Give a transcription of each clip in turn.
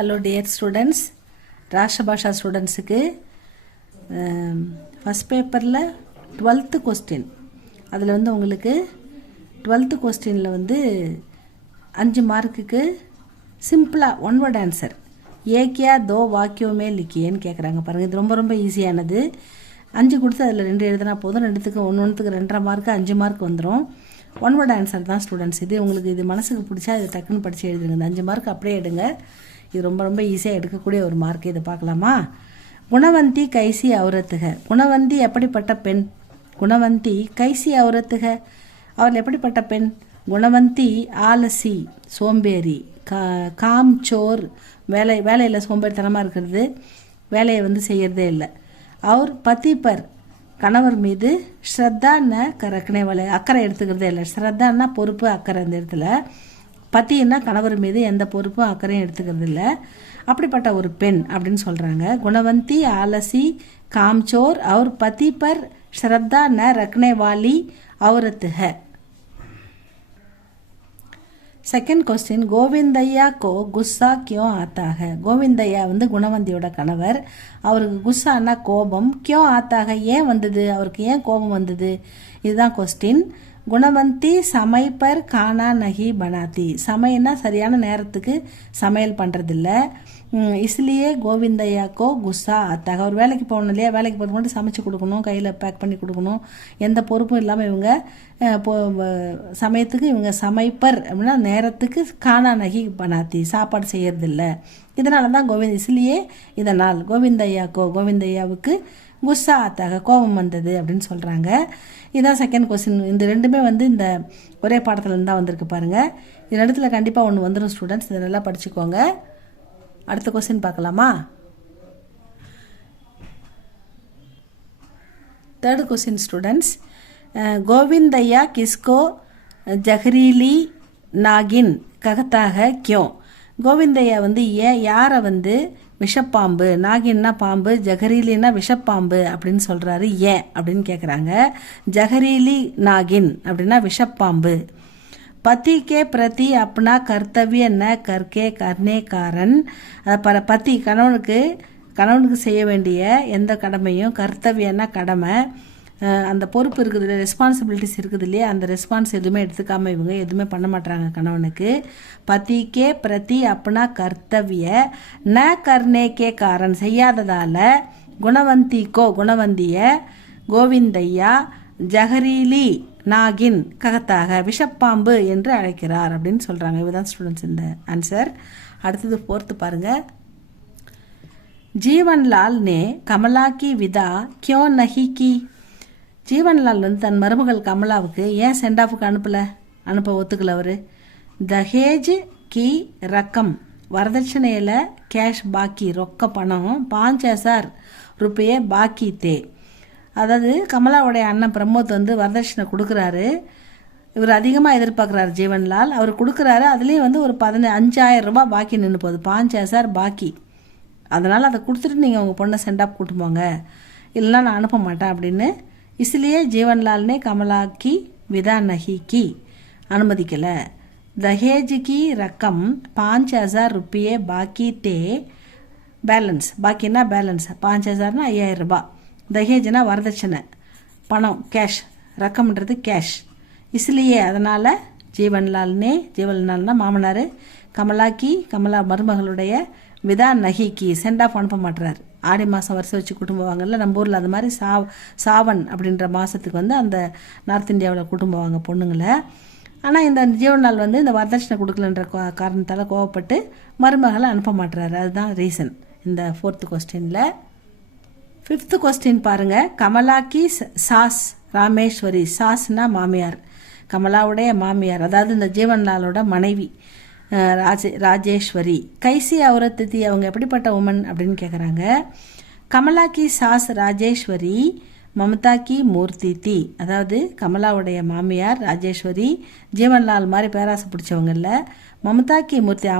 Hello dear students, ராஷ்டிர பாஷா ஸ்டூடெண்ட்ஸுக்கு first பேப்பரில் 12th question. அதில் வந்து உங்களுக்கு 12th கொஸ்டினில் வந்து 5 மார்க்குக்கு சிம்பிளாக ஒன் வேர்ட் ஆன்சர் ஏக்கியா தோ வாக்கியோமே லிக்கியேன்னு கேட்குறாங்க. பாருங்கள், இது ரொம்ப ரொம்ப ஈஸியானது. 5 கொடுத்து அதில் 2 எழுதினா போதும். ரெண்டுத்துக்கு ஒன்றுக்கு 2.5 மார்க்கு 5 மார்க் வந்துடும். ஒன் வேர்ட் ஆன்சர் தான் ஸ்டூடெண்ட்ஸ். இது உங்களுக்கு இது மனசுக்கு பிடிச்சா இது டக்குன்னு படித்து எழுதுங்க. இந்த 5 மார்க் அப்படியே எடுங்க. இது ரொம்ப ரொம்ப ஈஸியாக எடுக்கக்கூடிய ஒரு மார்க். இதை பார்க்கலாமா? குணவந்தி கைசி அவுரத்துக. குணவந்தி எப்படிப்பட்ட பெண்? குணவந்தி கைசி அவுரத்துக, அவள் எப்படிப்பட்ட பெண்? குணவந்தி ஆலசி சோம்பேறி, காம் சோர் வேலையில் சோம்பேறித்தனமாக இருக்கிறது, வேலையை வந்து செய்யறதே இல்லை. அவர் பத்திப்பர் கணவர் மீது ஸ்ரத்தான கரக்கனே அக்கறை எடுத்துக்கிறதே இல்லை. ஸ்ரத்தான்னா பொறுப்பு, அக்கறை. அந்த இடத்துல பத்தின்னா கணவர் மீது எந்த பொறுப்பும் அக்கறையும் எடுத்துக்கிறது இல்லை. அப்படிப்பட்ட ஒரு பெண் அப்படின்னு சொல்கிறாங்க. குணவந்தி ஆலசி காம்சோர் அவர் பதி பர் ஸ்ரத்தா ந ரக்னே வாலி அவுரத்துக. செகண்ட் கொஸ்டின், கோவிந்தையா கோ குஸ்ஸா கியோ ஆத்தாக. கோவிந்தையா வந்து குணவந்தியோட கணவர். அவருக்கு குஸ்ஸானா கோபம், கியோ ஆத்தாக ஏன் வந்தது, அவருக்கு ஏன் கோபம் வந்தது, இதுதான் கொஸ்டின். குணவந்தி சமைப்பர் கானா நகி பனாத்தி. சமையல்னா சரியான நேரத்துக்கு சமையல் பண்ணுறதில்ல. இஸ்லியே கோவிந்தையாக்கோ குஸ்ஸா ஆத்தாக. அவர் வேலைக்கு போகணும் இல்லையா, வேலைக்கு போகிறது மட்டும் சமைச்சு கொடுக்கணும், கையில் பேக் பண்ணி கொடுக்கணும், எந்த பொறுப்பும் இல்லாமல் இவங்க சமயத்துக்கு இவங்க சமைப்பர் அப்படின்னா நேரத்துக்கு கானா நகி பனாத்தி சாப்பாடு செய்யறதில்ல. இதனால தான் இஸ்லியே இதனால் கோவிந்தையாவுக்கு குஸ்ஸா ஆத்தாக கோபம் வந்தது அப்படின்னு சொல்கிறாங்க. இதுதான் செகண்ட் கொஸ்டின். இந்த ரெண்டுமே வந்து இந்த ஒரே பாடத்துலேருந்து தான் வந்திருக்கு பாருங்கள். இந்த இடத்துல கண்டிப்பாக ஒன்று வந்துடும் ஸ்டூடெண்ட்ஸ், இதை நல்லா படிச்சுக்கோங்க. அடுத்த கொஸ்டின் பார்க்கலாமா? தேர்டு கொஸ்டின் ஸ்டூடெண்ட்ஸ், கோவிந்தையா கிஸ்கோ ஜஹரீலி நாகின் ககத்தாக கியோ. கோவிந்தையா வந்து யாரை வந்து விஷப்பாம்பு, நாகின்னா பாம்பு, ஜஹரீலின்னா விஷப்பாம்பு அப்படின்னு சொல்கிறாரு, ஏன் அப்படின்னு கேட்குறாங்க. ஜஹரீலி நாகின் அப்படின்னா விஷப்பாம்பு. பத்திக்கே பிரதி அப்னா கர்த்தவிய ந கர்க்கே கர்னே காரன். பத்தி கணவனுக்கு செய்ய வேண்டிய எந்த கடமையும், கர்த்தவியன்னா கடமை, அந்த பொறுப்பு இருக்குது இல்லையா, ரெஸ்பான்சிபிலிட்டிஸ் இருக்குது இல்லையா, அந்த ரெஸ்பான்ஸ் எதுவுமே எடுத்துக்காமல் இவங்க எதுவுமே பண்ண மாட்டாங்க கணவனுக்கு. பத்திக்கே பிரதி அப்னா கர்த்தவிய ந கர்னேக்கே காரன் செய்யாததால் குணவந்திய கோவிந்தையா ஜஹரீலி நாகின் ககத்தாக விஷப்பாம்பு என்று அழைக்கிறார் அப்படின்னு சொல்கிறாங்க. இதுதான் ஸ்டூடெண்ட்ஸ் இந்த ஆன்சர். அடுத்தது 4th பாருங்கள். ஜீவன்லால் நே கமலா கி விதா கியோ நஹி கி. ஜீவன்லால் வந்து தன் மருமகள் கமலாவுக்கு ஏன் சென்ட் ஆஃபுக்கு அனுப்ப ஒத்துக்கல அவர். தஹேஜ் கி ரக்கம், வரதட்சணையில் கேஷ் பாக்கி, ரொக்க பணம் 5,000 ரூபாயே பாக்கி தே. அதாவது கமலாவுடைய அண்ணன் பிரமோத் வந்து வரதட்சணை கொடுக்குறாரு. இவர் அதிகமாக எதிர்பார்க்குறாரு ஜீவன்லால். அவர் கொடுக்குறாரு, அதுலேயும் வந்து ஒரு 5,000 ரூபாய் பாக்கி நின்று போகுது, 5,000 பாக்கி. அதனால் அதை கொடுத்துட்டு நீங்கள் உங்கள் பொண்ணை சென்ட் ஆஃப் கூட்டு போங்க, இல்லைன்னா நான் அனுப்ப மாட்டேன் அப்படின்னு. इसलिए जीवनलाल ने कमला की विदा नहीं की, अनुमतिकला. दहेज की रकम 5,000 रुपये बाकी थे. பேலன்ஸ், பாக்கினா பேலன்ஸ் 5,000னா 5,000 ரூபாய். தஹேஜ்னா வரதட்சணை பணம், கேஷ். ரக்கம்ன்றது கேஷ். இஸ்லியே அதனால் ஜீவன்லால்னா மாமனார், கமலா மருமகளுடைய விதா நகிக்கு சென்ட் ஆஃப் அனுப்ப மாட்டுறாரு. ஆடி மாதம் வருஷம் வச்சு கூட்டும் போவாங்கல்ல, நம்ம ஊரில் அது மாதிரி சாவன் அப்படின்ற மாதத்துக்கு வந்து அந்த நார்த் இந்தியாவில் கூட்டும் போவாங்க பொண்ணுங்களை. ஆனால் இந்த ஜீவன்லால் வந்து இந்த வரதட்சணை கொடுக்கலன்ற காரணத்தால் கோவப்பட்டு மருமகளை அனுப்ப மாட்டுறாரு. அதுதான் ரீசன் இந்த 4th கொஸ்டினில். 5th கொஸ்டின் பாருங்கள். கமலாக்கி சாஸ் ராமேஸ்வரி. சாஸ்னா மாமியார், கமலாவுடைய மாமியார், அதாவது இந்த ஜீவன்லாலோட மனைவி ராஜேஸ்வரி. கைசி அவுரத்தி, அவங்க எப்படிப்பட்ட உமன் அப்படின்னு கேட்குறாங்க. கமலாக்கி சாஸ் ராஜேஸ்வரி மமதா கி மூர்த்தி தி. அதாவது கமலாவுடைய மாமியார் ராஜேஸ்வரி ஜீவன்லால் மாதிரி பேராசை பிடிச்சவங்க இல்லை. மமதா கி மூர்த்தி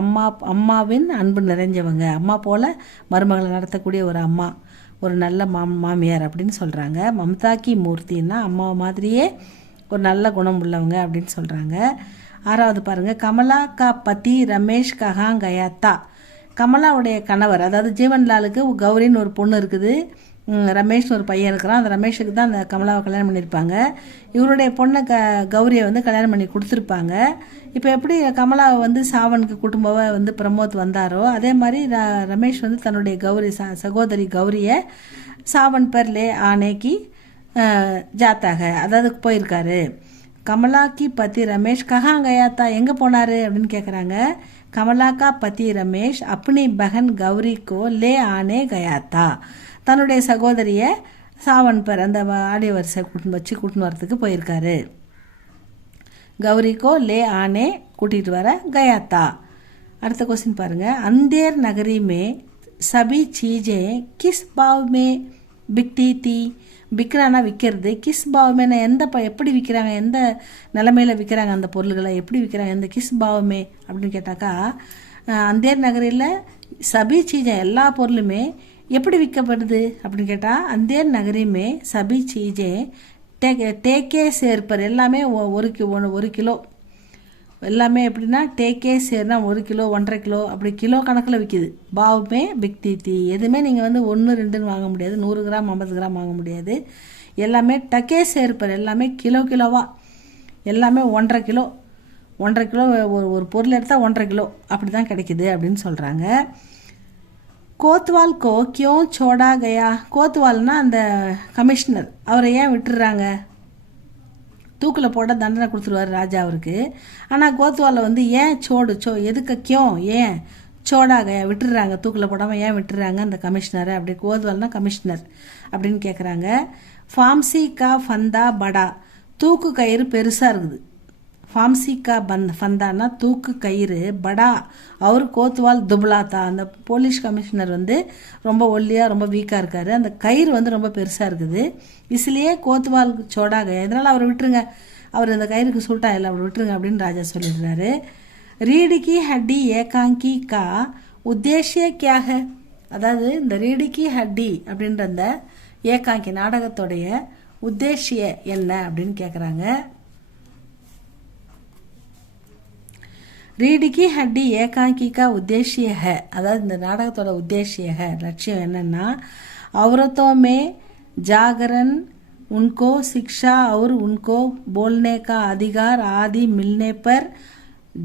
அம்மாவின் அன்பு நிறைஞ்சவங்க, அம்மா போல் மருமகளை நடத்தக்கூடிய ஒரு அம்மா, ஒரு நல்ல மாமியார் அப்படின்னு சொல்கிறாங்க. மமதா கி மூர்த்தின்னா அம்மா மாதிரியே ஒரு நல்ல குணம் உள்ளவங்க அப்படின்னு சொல்கிறாங்க. 6வது பாருங்கள். கமலா கா பதி ரமேஷ் கஹாங் கயாத்தா. கமலாவுடைய கணவர், அதாவது ஜீவன்லாலுக்கு கௌரின்னு ஒரு பொண்ணு இருக்குது, ரமேஷ்னு ஒரு பையன் இருக்கிறான். அந்த ரமேஷுக்கு தான் அந்த கமலாவை கல்யாணம் பண்ணியிருப்பாங்க. இவருடைய பொண்ணை கௌரியை வந்து கல்யாணம் பண்ணி கொடுத்துருப்பாங்க. இப்போ எப்படி கமலாவை வந்து சாவனுக்கு குடும்பவை வந்து பிரமோத் வந்தாரோ அதே மாதிரி ரமேஷ் வந்து தன்னுடைய கௌரி சகோதரி கௌரியை சாவன் பர் லே ஆனேக்கு ஜாத்தாக, அதாவது போயிருக்காரு. கமலா கி பதி ரமேஷ் கஹா கயாத்தா, எங்கே போனார் அப்படின்னு கேட்குறாங்க. கமலா கா பதி ரமேஷ் அப்னி பகன் கௌரி கோ லே ஆனே கயாத்தா, தன்னுடைய சகோதரியை சாவன் பர் அந்த ஆடியோ வரிசை கூட்டின்னு வரத்துக்கு போயிருக்காரு. கௌரிக்கோ லே ஆனே கூட்டிகிட்டு வர கயாத்தா. அடுத்த கொஸ்டின் பாருங்க. அந்தேர் நகரி மே சபி சீஜே கிஸ் பாவ் மே பிக்டி தீ, விற்கிறானா விற்கிறது, கிஸ் பாவமே எப்படி விற்கிறாங்க, எந்த நிலைமையில் விற்கிறாங்க, அந்த பொருள்களை எப்படி விற்கிறாங்க, எந்த கிஸ் பாவமே அப்படின்னு கேட்டாக்கா, அந்தேர் நகரில் சபி சீஜை எல்லா பொருளுமே எப்படி விற்கப்படுது அப்படின்னு கேட்டால், அந்தேர் நகரிமே சபி சீஜே டேக்கே சேர்ப்பர், எல்லாமே ஒரு கிலோ, எல்லாமே எப்படின்னா டேக்கே சேர்னா 1 கிலோ 1.5 கிலோ அப்படி கிலோ கணக்கில் விற்கிது. பாவுமே பிக்தி தீ, எதுவுமே நீங்கள் வந்து 1 2ன்னு வாங்க முடியாது, 100 கிராம் 50 கிராம் வாங்க முடியாது. எல்லாமே டக்கே சேர்ப்பர், எல்லாமே கிலோவா, எல்லாமே 1.5 கிலோ 1.5 கிலோ ஒரு பொருள் எடுத்தால் 1.5 கிலோ அப்படி தான் கிடைக்குது அப்படின்னு சொல்கிறாங்க. கோத்வால் கோ கியோ சோடா கயா, கோத்வால்னா அந்த கமிஷனர், அவரை ஏன் விட்டுடுறாங்க, தூக்கில் போட தண்டனை கொடுத்துருவார் ராஜா அவருக்கு. ஆனால் கோத்வாலை வந்து ஏன் எதுக்கு ஏன் சோடா கயா விட்டுடுறாங்க, தூக்கில் போடாமல் ஏன் விட்டுடுறாங்க அந்த கமிஷனரை, அப்படி கோத்வால்னா கமிஷனர் அப்படின்னு கேட்குறாங்க. ஃபாம்சி கா ஃபந்தா படா, தூக்கு கயிறு பெருசாக இருக்குது. ஃபாம்சி கா ஃபந்தானா தூக்கு கயிறு, படா அவர் கோத்வால் துபலாத்தா, அந்த போலீஸ் கமிஷனர் வந்து ரொம்ப ஒல்லியாக ரொம்ப வீக்காக இருக்கார், அந்த கயிறு வந்து ரொம்ப பெருசாக இருக்குது. இஸ்லேயே கோத்வால் சோடா கயா, இதனால் அவரை விட்டுருங்க, அவர் அந்த கயிறுக்கு சூட்டா இல்லை, அவர் விட்டுருங்க அப்படின்னு ராஜா சொல்லிடுறாரு. ரீடிக்கி ஹட்டி ஏகாங்கி கா உத்தேசிய கியாக, அதாவது இந்த ரீடிக்கி ஹட்டி அப்படின்ற அந்த ஏகாங்கி நாடகத்துடைய உத்தேசிய என்ன அப்படின்னு கேட்குறாங்க. ரீடிக்கி ஹட்டி ஏகாங்கி கா உத்தேசிய है, அதாவது இந்த நாடகத்தோட உத்தேசிய है லட்சியம் என்னன்னா, औरतों में जागरण, उनको शिक्षा और उनको बोलने का अधिकार आदि मिलने पर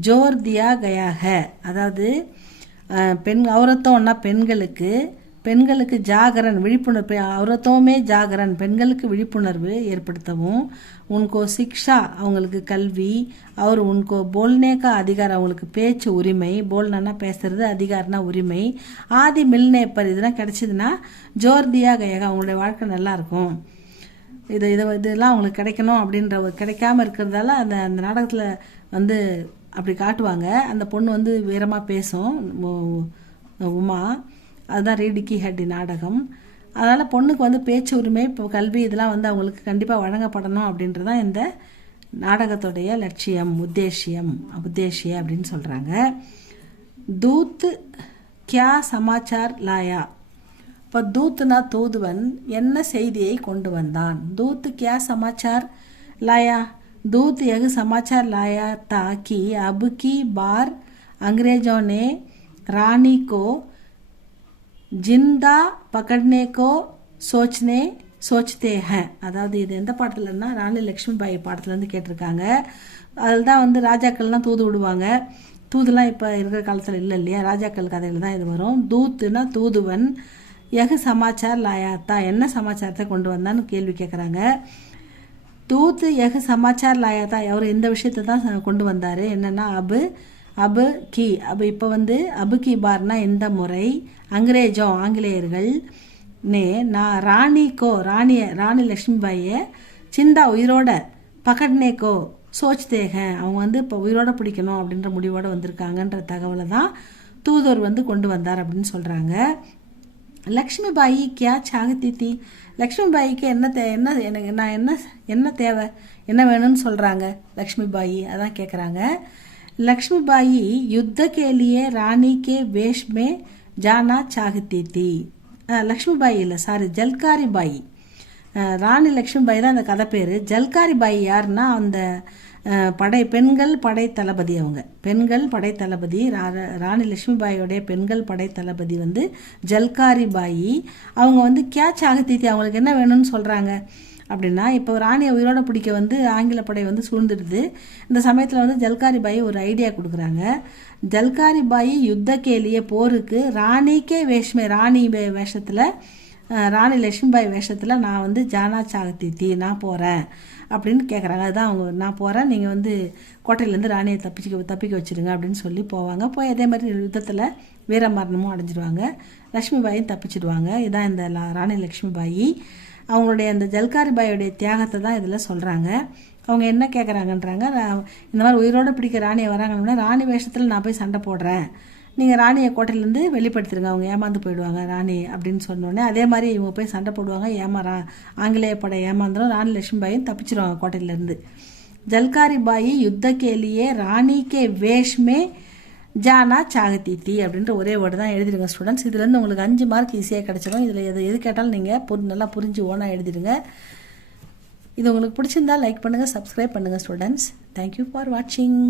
जोर दिया गया है. அதாவது औरतोंனா பெண்களுக்கு ஜாகரன் விழிப்புணர்வு, औरतों ஜாகரன் பெண்களுக்கு விழிப்புணர்வு ஏற்படுத்தவும், உன்கோ சிக்ஷா அவங்களுக்கு கல்வி, அவர் உன்கோ போல்னேக்கா அதிகாரம் அவங்களுக்கு பேச்சு உரிமை, போல்னா பேசுறது, அதிகாரம்னா உரிமை, ஆதி மில்னேப்பர் இதெல்லாம் கிடைச்சதுன்னா ஜோர்தியா கயகா அவங்களுடைய வாழ்க்கை நல்லா இருக்கும், இதெல்லாம் அவங்களுக்கு கிடைக்கணும் அப்படின்ற கிடைக்காம இருக்கிறதால அந்த நாடகத்தில் வந்து அப்படி காட்டுவாங்க. அந்த பொண்ணு வந்து வீரமாக பேசும் உமா, அதுதான் ரீடிக்கி ஹட்டி நாடகம். அதனால் பொண்ணுக்கு வந்து பேச்சு உரிமை, இப்போ கல்வி இதெல்லாம் வந்து அவங்களுக்கு கண்டிப்பாக வழங்கப்படணும் அப்படின்றது தான் இந்த நாடகத்துடைய லட்சியம், உத்தேசிய அப்படின்னு சொல்கிறாங்க. தூத் கியா சமாச்சார் லாயா, இப்போ தூத்னா தூதுவன் என்ன செய்தியை கொண்டு வந்தான், தூத் கியா சமாச்சார் லாயா, दूत यह समाचार लाया था कि अब की बार अंग्रेजों ने रानी को जिंदा पकड़ने को सोचते हैं. அதாவது இது எந்த பாடத்துலன்னா ராணி லக்ஷ்மிபாய் பாடத்துலேருந்து கேட்டிருக்காங்க. அதில் தான் வந்து ராஜாக்கள்லாம் தூது விடுவாங்க. தூதுலாம் இப்போ இருக்கிற காலத்தில் இல்லை இல்லையா, ராஜாக்கள் கதையில் தான் இது வரும். தூத்துனா தூதுவன், எகு சமாச்சார் லாயாத்தா என்ன சமாச்சாரத்தை கொண்டு வந்தான்னு கேள்வி கேட்குறாங்க. தூத் எகு சமாச்சார் லாயாத்தா அவர் இந்த விஷயத்தை தான் கொண்டு வந்தார், என்னென்னா அபு இப்போ வந்து அபு கி பார்னா இந்த முறை, ஆங்கிலேயர்கள் நான் ராணி லக்ஷ்மிபாயை சிந்தா உயிரோட பகட்னேக்கோ சோச்தேக அவங்க வந்து இப்போ உயிரோட பிடிக்கணும் அப்படின்ற முடிவோடு வந்திருக்காங்கன்ற தகவலை தான் தூதர் வந்து கொண்டு வந்தார் அப்படின்னு சொல்கிறாங்க. லக்ஷ்மிபாயி கியா சாகத்தி தீ, லக்ஷ்மிபாய்க்கு என்ன தேவை, என்ன வேணும்னு சொல்கிறாங்க லக்ஷ்மிபாயி, அதான் கேட்குறாங்க. லக்ஷ்மிபாயி யுத்த கேலியே ராணி கே வேஷ் மே ஜானா சாகத்தி தீ, லக்ஷ்மிபாய் இல்லை ஜல்காரி பாய், ராணி லக்ஷ்மிபாய் தான் அந்த கதை பேர். ஜல்காரி பாய் யாருன்னா அந்த பெண்கள் படை தளபதி. அவங்க பெண்கள் படை தளபதி. ராணி லட்சுமிபாயோடைய பெண்கள் படை தளபதி வந்து ஜல்காரி பாயி. அவங்க வந்து கியா சாகத்தி, அவங்களுக்கு என்ன வேணும்னு சொல்கிறாங்க அப்படின்னா, இப்போ ராணியை உயிரோட பிடிக்க வந்து ஆங்கில படை வந்து சூழ்ந்துடுது. இந்த சமயத்தில் வந்து ஜல்காரி பாயி ஒரு ஐடியா கொடுக்குறாங்க. ஜல்காரி பாயி யுத்த கேலிய போருக்கு ராணிக்கே ராணி வேஷத்தில், ராணி லட்சுமிபாய் வேஷத்தில் நான் வந்து ஜானா சாகத்தி நான் போகிறேன் அப்படின்னு கேட்குறாங்க. அதுதான் அவங்க, நான் போகிறேன், நீங்கள் வந்து கோட்டையிலேருந்து ராணியை தப்பிக்க வச்சுருங்க அப்படின்னு சொல்லி போவாங்க. போய் அதே மாதிரி யுத்தத்தில் வீரமரணமும் அடைஞ்சிடுவாங்க. லக்ஷ்மிபாயும் தப்பிச்சிடுவாங்க. இதான் இந்த ராணி லக்ஷ்மிபாயி. அவங்களுடைய அந்த ஜல்காரி பாயோடைய தியாகத்தை தான் இதில் சொல்கிறாங்க. அவங்க என்ன கேட்குறாங்கன்றாங்க, இந்த மாதிரி உயிரோடு பிடிக்க ராணியை வராங்கன்னா ராணி வேஷத்தில் நான் போய் சண்டை போடுறேன், நீங்கள் ராணியை கோட்டையிலேருந்து வெளிப்படுத்திடுங்க, அவங்க ஏமாந்து போயிடுவாங்க ராணி அப்படின்னு சொன்னோடனே அதே மாதிரி இவங்க போய் சண்டை போடுவாங்க. ஆங்கிலேய படை ஏமாந்துடும். ராணி லட்சுமிபாயும் தப்பிச்சிடுவாங்க கோட்டையிலேருந்து. ஜல்காரி பாயி யுத்த கேலியே ராணி கே வேஷ்மே ஜானா சாகத்தி அப்படின்ற ஒரே வேர்டு தான் எழுதிடுங்க ஸ்டூடெண்ட்ஸ். இதுலேருந்து உங்களுக்கு 5 மார்க் ஈஸியாக கிடச்சிடும். இதில் எது கேட்டாலும் நீங்கள் நல்லா புரிஞ்சு ஓனாக எழுதிடுங்க. இது உங்களுக்கு பிடிச்சிருந்தா லைக் பண்ணுங்கள், சப்ஸ்கிரைப் பண்ணுங்கள் ஸ்டூடெண்ட்ஸ். தேங்க்யூ ஃபார் வாட்சிங்.